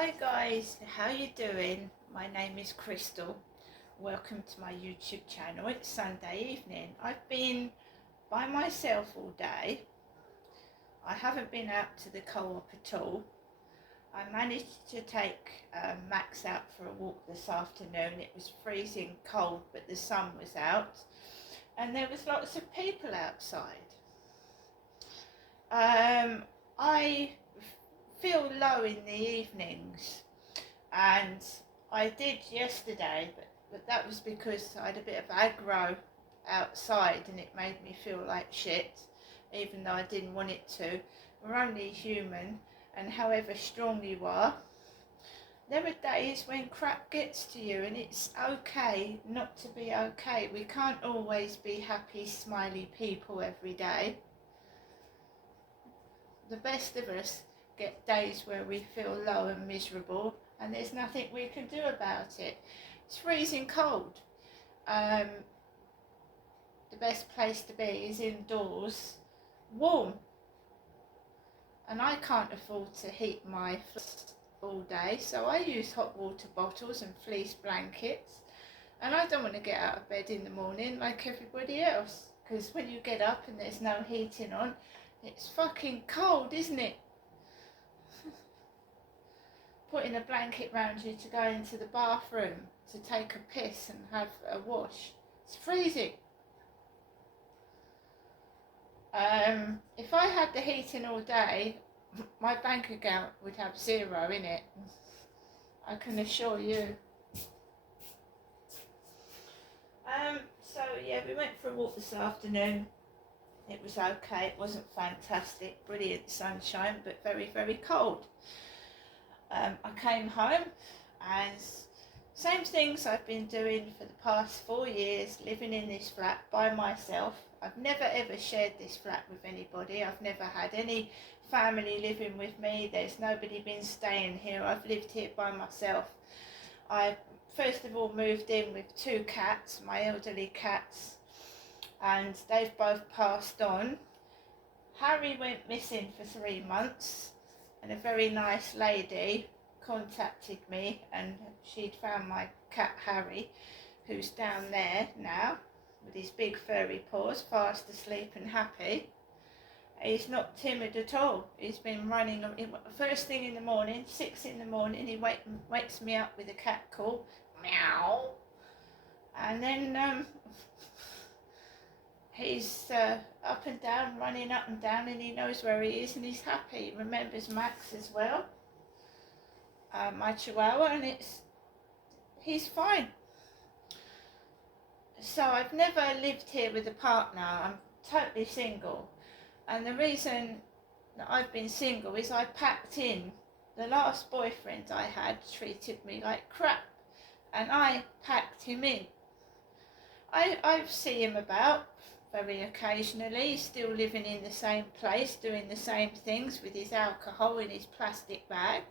Hi guys, how you doing? My name is Crystal. Welcome to my YouTube channel. It's Sunday evening. I've been by myself all day. I haven't been out to the co-op at all. I managed to take Max out for a walk this afternoon. It was freezing cold, but the sun was out and there was lots of people outside. I feel low in the evenings, and I did yesterday, but that was because I had a bit of aggro outside and it made me feel like shit, even though I didn't want it to. We're only human, and however strong you are, there are days when crap gets to you, and it's okay not to be okay. We can't always be happy, smiley people every day. The best of us get days where we feel low and miserable, and there's nothing we can do about it. It's freezing cold. The best place to be is indoors, warm. And I can't afford to heat my flat all day, so I use hot water bottles and fleece blankets. And I don't want to get out of bed in the morning like everybody else, because when you get up and there's no heating on, it's fucking cold, isn't it? Putting a blanket round you to go into the bathroom to take a piss and have a wash. It's freezing. If I had the heating all day, my bank account would have zero in it. I can assure you. So yeah, we went for a walk this afternoon. It was okay. It wasn't fantastic, brilliant sunshine, but very, very cold. I came home and same things I've been doing for the past 4 years, living in this flat by myself. I've never ever shared this flat with anybody. I've never had any family living with me. There's nobody been staying here. I've lived here by myself. I first of all moved in with 2 cats, my elderly cats, and they've both passed on. Harry went missing for 3 months, and a very nice lady contacted me, and she'd found my cat Harry, who's down there now with his big furry paws, fast asleep and happy. He's not timid at all. He's been running first thing in the morning, 6 in the morning, he wakes me up with a cat call, meow, and then he's up and down, running up and down, and he knows where he is and he's happy. He remembers Max as well, my chihuahua, and he's fine. So I've never lived here with a partner. I'm totally single, and the reason that I've been single is I packed in. The last boyfriend I had treated me like crap, and I packed him in. I see him about very occasionally, still living in the same place, doing the same things with his alcohol in his plastic bag.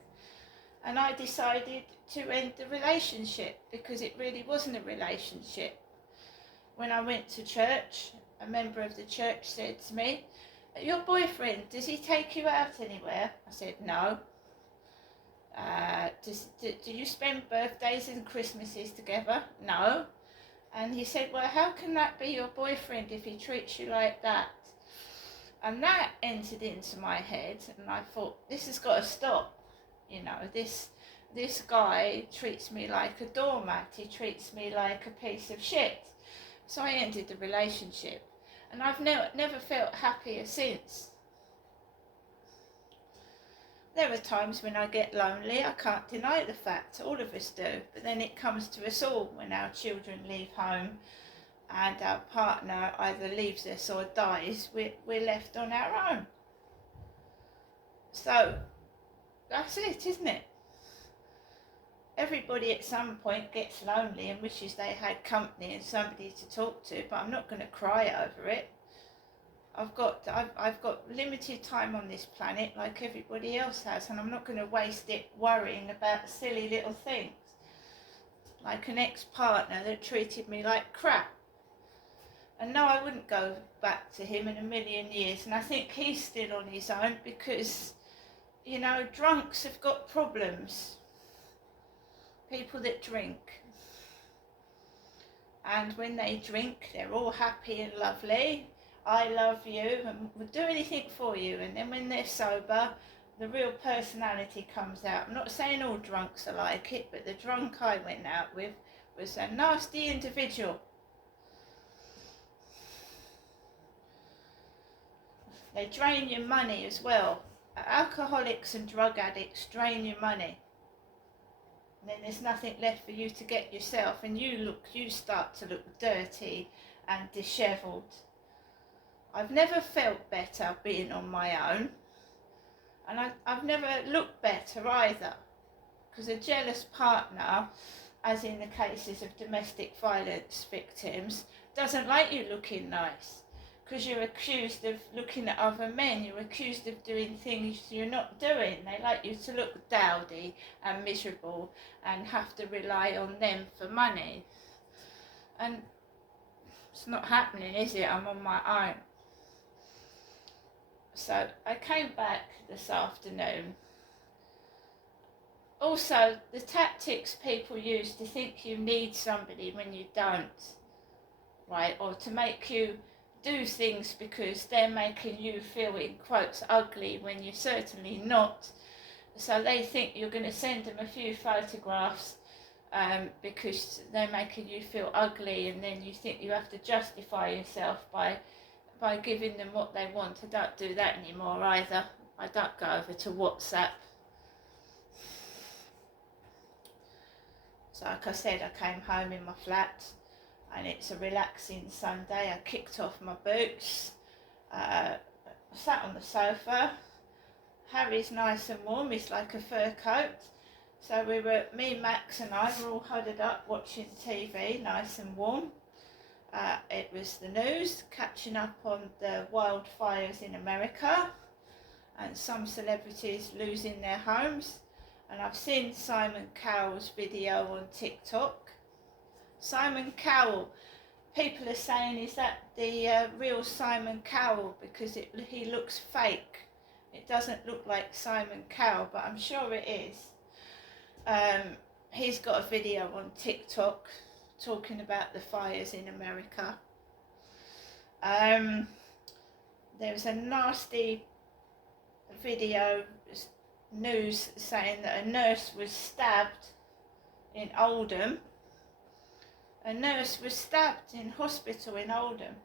And I decided to end the relationship because it really wasn't a relationship. When I went to church, a member of the church said to me, "Your boyfriend, does he take you out anywhere?" I said, "No." Do you spend birthdays and Christmases together?" "No." And he said, "Well, how can that be your boyfriend if he treats you like that?" And that entered into my head, and I thought, this has got to stop. You know, this guy treats me like a doormat. He treats me like a piece of shit. So I ended the relationship, and I've never felt happier since. There are times when I get lonely, I can't deny the fact, all of us do, but then it comes to us all when our children leave home and our partner either leaves us or dies. We're left on our own. So that's it, isn't it? Everybody at some point gets lonely and wishes they had company and somebody to talk to, but I'm not going to cry over it. I've got limited time on this planet like everybody else has, and I'm not going to waste it worrying about silly little things like an ex-partner that treated me like crap. And no, I wouldn't go back to him in a million years, and I think he's still on his own because, you know, drunks have got problems. people that drink. And when they drink, they're all happy and lovely. I love you and would do anything for you. And then when they're sober, the real personality comes out. I'm not saying all drunks are like it, but the drunk I went out with was a nasty individual. They drain your money as well. Alcoholics and drug addicts drain your money. And then there's nothing left for you to get yourself, and you start to look dirty and dishevelled. I've never felt better being on my own, and I've never looked better either, because a jealous partner, as in the cases of domestic violence victims, doesn't like you looking nice, because you're accused of looking at other men, you're accused of doing things you're not doing. They like you to look dowdy and miserable and have to rely on them for money. And it's not happening, is it? I'm on my own. So I came back this afternoon. Also, the tactics people use to think you need somebody when you don't, right? Or to make you do things because they're making you feel, in quotes, ugly when you're certainly not. So they think you're going to send them a few photographs because they're making you feel ugly, and then you think you have to justify yourself by giving them what they want. I don't do that anymore either. I don't go over to WhatsApp. So like I said, I came home in my flat, and it's a relaxing Sunday. I kicked off my boots, sat on the sofa. Harry's nice and warm, he's like a fur coat. So me, Max and I were all huddled up watching TV, nice and warm. It was the news, catching up on the wildfires in America and some celebrities losing their homes. And I've seen Simon Cowell's video on TikTok. Simon Cowell, people are saying, is that the real Simon Cowell, because he looks fake. It doesn't look like Simon Cowell, but I'm sure it is. He's got a video on TikTok talking about the fires in America. There was a nasty video, news saying that a nurse was stabbed in Oldham. A nurse was stabbed in hospital in Oldham.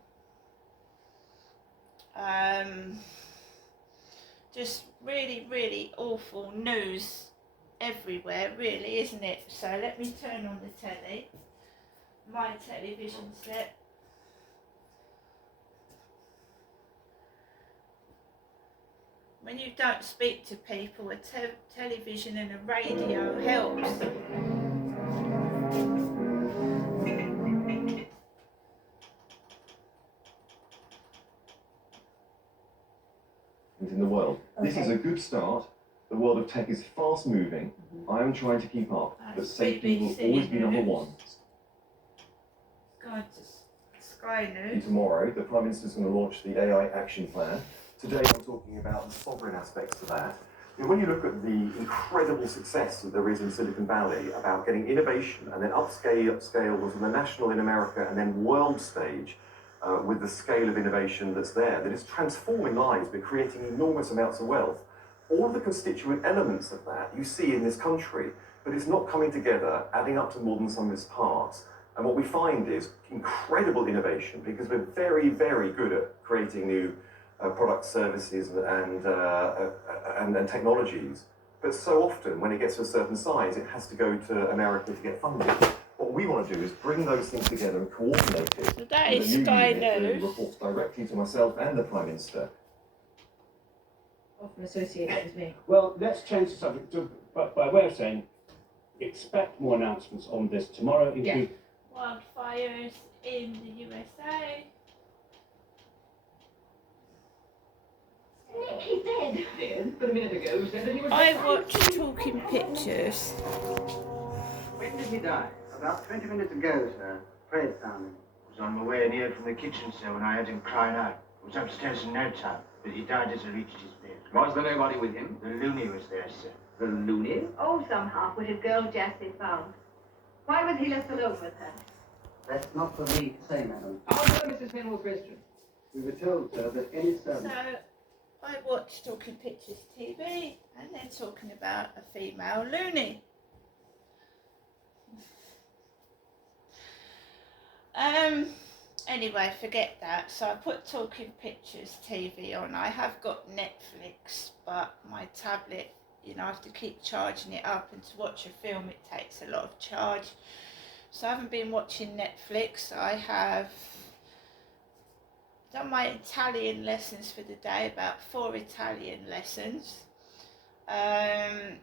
Just really, really awful news everywhere, really, isn't it? So let me turn on the telly, my television set. When you don't speak to people, a television and a radio helps. In the world. Okay. This is a good start. The world of tech is fast moving. I am trying to keep up, but safety will always be number one. Sky News. Tomorrow, the Prime Minister is going to launch the AI Action Plan. Today, I'm talking about the sovereign aspects of that. And when you look at the incredible success that there is in Silicon Valley about getting innovation and then upscale from the national in America and then world stage, with the scale of innovation that's there, that is transforming lives but creating enormous amounts of wealth. All of the constituent elements of that you see in this country, but it's not coming together, adding up to more than some of its parts. And what we find is incredible innovation, because we're very, very good at creating new products, services, and technologies. But so often, when it gets to a certain size, it has to go to America to get funded. What we want to do is bring those things together and coordinate it. So that is Sky News. Reports directly to myself and the Prime Minister. Often associated with me. Well, let's change the subject by way of saying, expect more announcements on this tomorrow. Yeah. Wildfires in the USA. Nicky dead. Dead? But a minute ago you said that he was I watched Talking Pictures. When did he die? About 20 minutes ago, sir. Fred found him. I was on my way in here from the kitchen, sir, when I heard him crying out. I was upstairs in no time, but he died as I reached his bed. Was there nobody with him? The loony was there, sir. The loony? Oh, some half-witted girl Jessie found. Why was he left alone with her? That's not for me to say, madam. Oh, no, Mrs. Fenwell Christian. We were told, sir, that any So servant... I watched Talking Pictures TV and they're talking about a female loony. Anyway, forget that. So I put Talking Pictures TV on. I have got Netflix, but my tablet, you know, I have to keep charging it up, and to watch a film it takes a lot of charge. So I haven't been watching Netflix. I have done my Italian lessons for the day, about 4 Italian lessons. I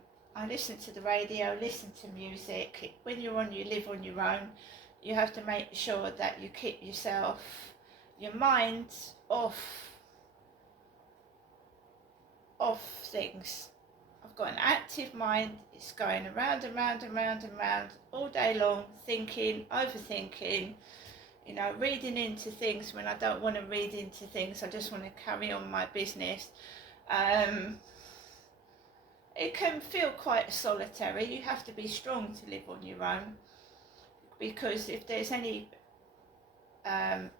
listen to the radio, listen to music. When you live on your own, you have to make sure that you keep your mind off things. I've got an active mind. It's going around and round and round and round all day long, thinking, overthinking, you know, reading into things when I don't want to read into things. I just want to carry on my business. It can feel quite solitary. You have to be strong to live on your own, because if there's any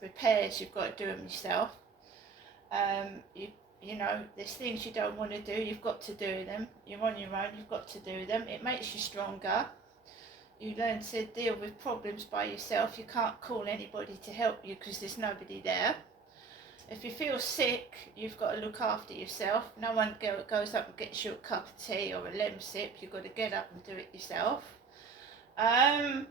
repairs, you've got to do them yourself. You know, there's things you don't want to do, you've got to do them. You're on your own, you've got to do them. It makes you stronger. You learn to deal with problems by yourself. You can't call anybody to help you because there's nobody there. If you feel sick, you've got to look after yourself. No one goes up and gets you a cup of tea or a Lemsip. You've got to get up and do it yourself. If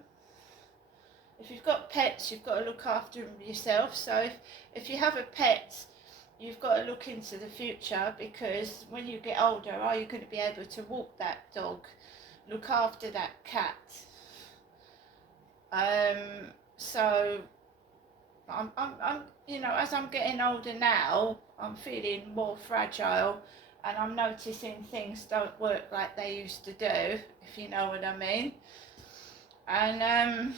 you've got pets, you've got to look after them yourself. So if you have a pet, you've got to look into the future, because when you get older, are you going to be able to walk that dog, look after that cat? So I'm you know, as I'm getting older now, I'm feeling more fragile, and I'm noticing things don't work like they used to do, if you know what I mean. And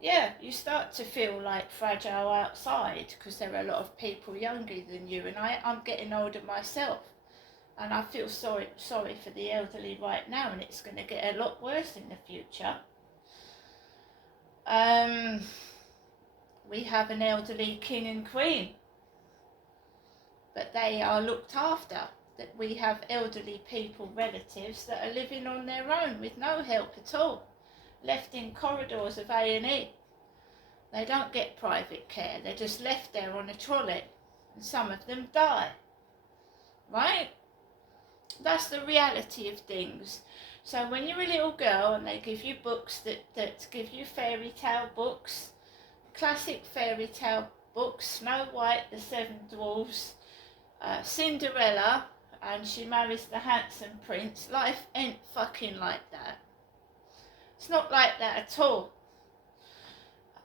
yeah, you start to feel like fragile outside, because there are a lot of people younger than you, and I'm getting older myself, and I feel sorry for the elderly right now, and it's going to get a lot worse in the future. We have an elderly king and queen, but they are looked after. That we have elderly people, relatives, that are living on their own with no help at all, left in corridors of A&E. They don't get private care, they're just left there on a trolley, and some of them die. Right? That's the reality of things. So when you're a little girl and they give you books that give you fairy tale books, classic fairy tale books, Snow White, the Seven Dwarfs, Cinderella, and she marries the handsome prince, life ain't fucking like that. It's not like that at all.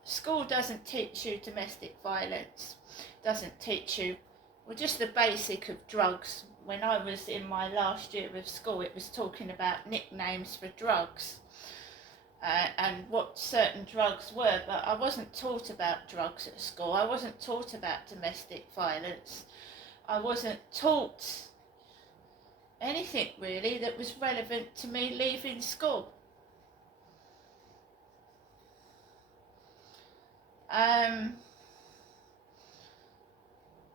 School doesn't teach you domestic violence, doesn't teach you, well, just the basic of drugs. When I was in my last year of school, it was talking about nicknames for drugs and what certain drugs were, but I wasn't taught about drugs at school. I wasn't taught about domestic violence. I wasn't taught anything really that was relevant to me leaving school.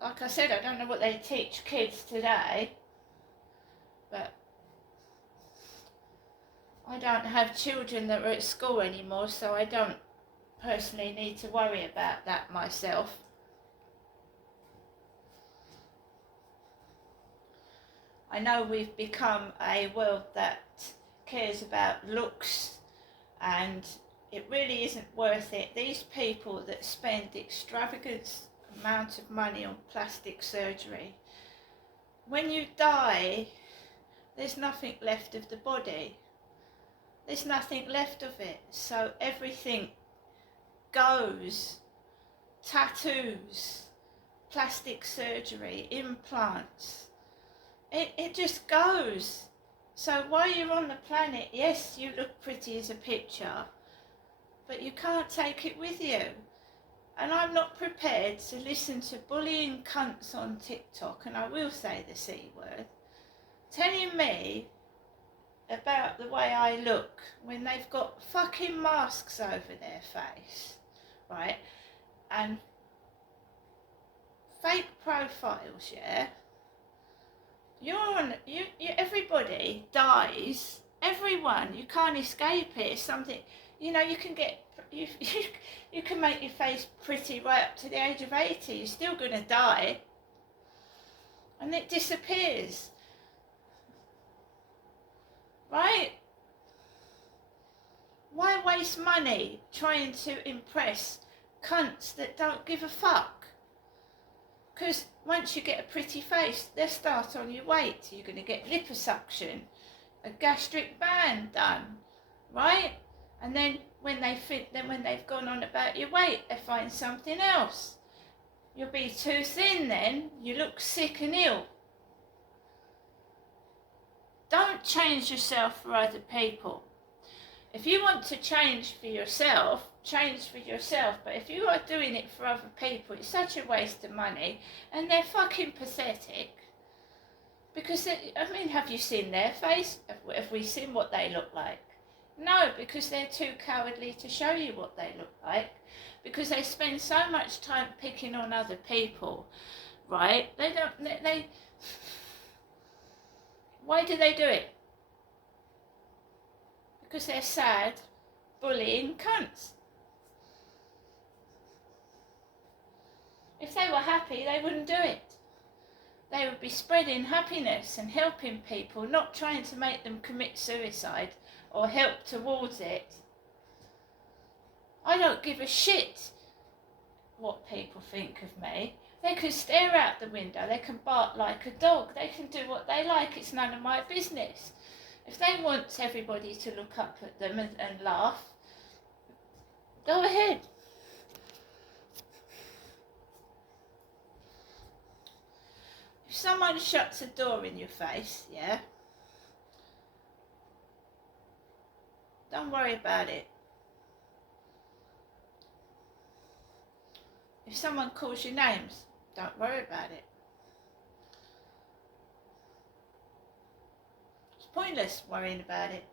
Like I said, I don't know what they teach kids today, but I don't have children that are at school anymore, so I don't personally need to worry about that myself. I know we've become a world that cares about looks, and it really isn't worth it. These people that spend extravagant amount of money on plastic surgery, when you die, there's nothing left of the body. There's nothing left of it. So everything goes. Tattoos, plastic surgery, implants. It just goes. So while you're on the planet, yes, you look pretty as a picture, but you can't take it with you. And I'm not prepared to listen to bullying cunts on TikTok, and I will say the C word, telling me about the way I look when they've got fucking masks over their face, right? And fake profiles, yeah? Everybody dies. Everyone, you can't escape it. It's something, you know, you can make your face pretty right up to the age of 80. You're still gonna die. And it disappears. Right? Why waste money trying to impress cunts that don't give a fuck? Because once you get a pretty face, they'll start on your weight. You're going to get liposuction, a gastric band done, right? And then when they've gone on about your weight, they find something else. You'll be too thin then. You look sick and ill. Don't change yourself for other people. If you want to change for yourself, change for yourself. But if you are doing it for other people, it's such a waste of money, and they're fucking pathetic. Because, have you seen their face? Have we seen what they look like? No, because they're too cowardly to show you what they look like. Because they spend so much time picking on other people, right? Why do they do it? Because they're sad, bullying cunts. If they were happy, they wouldn't do it. They would be spreading happiness and helping people, not trying to make them commit suicide or help towards it. I don't give a shit what people think of me. They can stare out the window, they can bark like a dog, they can do what they like, it's none of my business. If they want everybody to look up at them and laugh, go ahead. If someone shuts a door in your face, yeah, don't worry about it. If someone calls you names, don't worry about it. It's pointless worrying about it.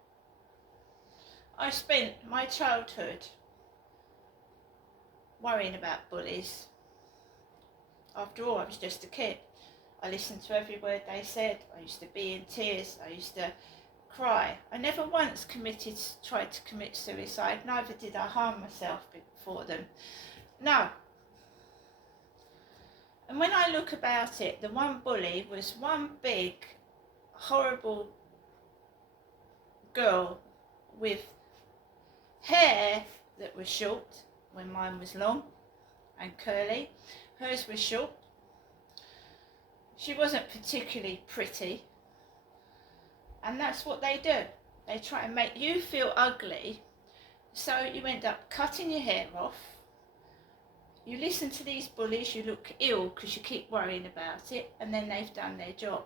I spent my childhood worrying about bullies. After all, I was just a kid. I listened to every word they said. I used to be in tears. I used to cry. I never once tried to commit suicide. Neither did I harm myself before them. No. And when I look about it, the one bully was one big, horrible girl with hair that was short when mine was long and curly. Hers was short. She wasn't particularly pretty. And that's what they do. They try and make you feel ugly, so you end up cutting your hair off. You listen to these bullies, you look ill because you keep worrying about it, and then they've done their job.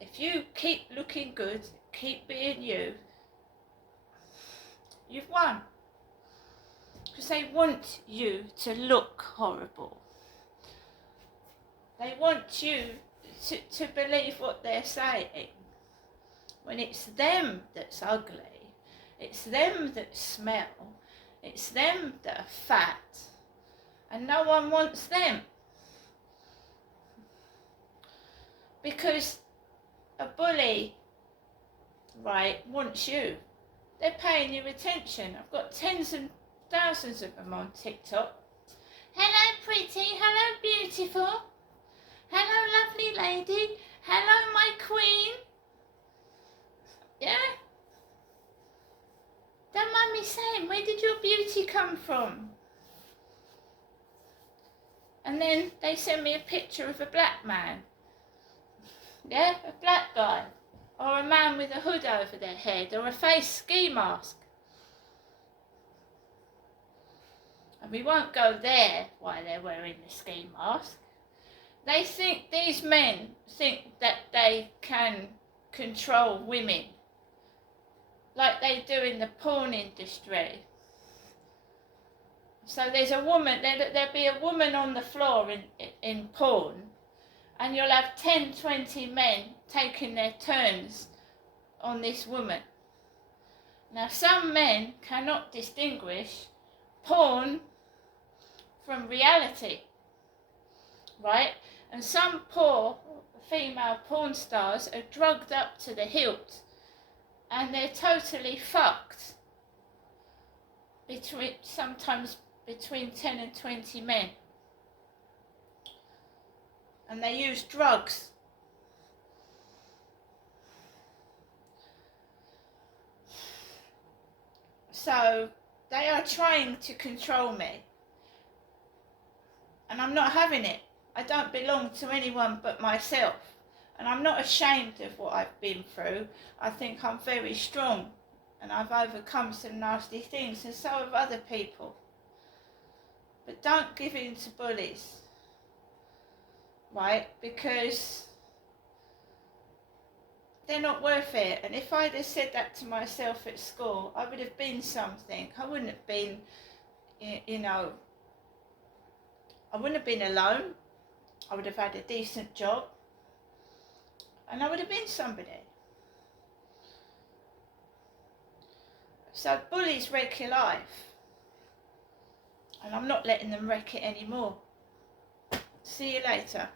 If you keep looking good, keep being you, you've won. Because they want you to look horrible. They want you to believe what they're saying. When it's them that's ugly, it's them that smell, it's them that are fat, and no one wants them. Because a bully, right, wants you. They're paying you attention. I've got tens and thousands of them on TikTok. Hello pretty, hello beautiful, hello lovely lady, hello my queen. Yeah? Don't mind me saying, where did your beauty come from? And then they send me a picture of a black man. Yeah, a black guy. Or a man with a hood over their head, or a face ski mask. And we won't go there while they're wearing the ski mask. They think, these men think that they can control women, like they do in the porn industry. So there's a woman, there'll be a woman on the floor in porn, and you'll have 10, 20 men taking their turns on this woman. Now, some men cannot distinguish porn from reality, right? And some poor female porn stars are drugged up to the hilt and they're totally fucked sometimes between 10 and 20 men. And they use drugs. So they are trying to control me. And I'm not having it. I don't belong to anyone but myself. And I'm not ashamed of what I've been through. I think I'm very strong. And I've overcome some nasty things, and so have other people. But don't give in to bullies. Right? Because they're not worth it. And if I'd have said that to myself at school, I would have been something. I wouldn't have been, you know, I wouldn't have been alone. I would have had a decent job. And I would have been somebody. So bullies wreck your life. And I'm not letting them wreck it anymore. See you later.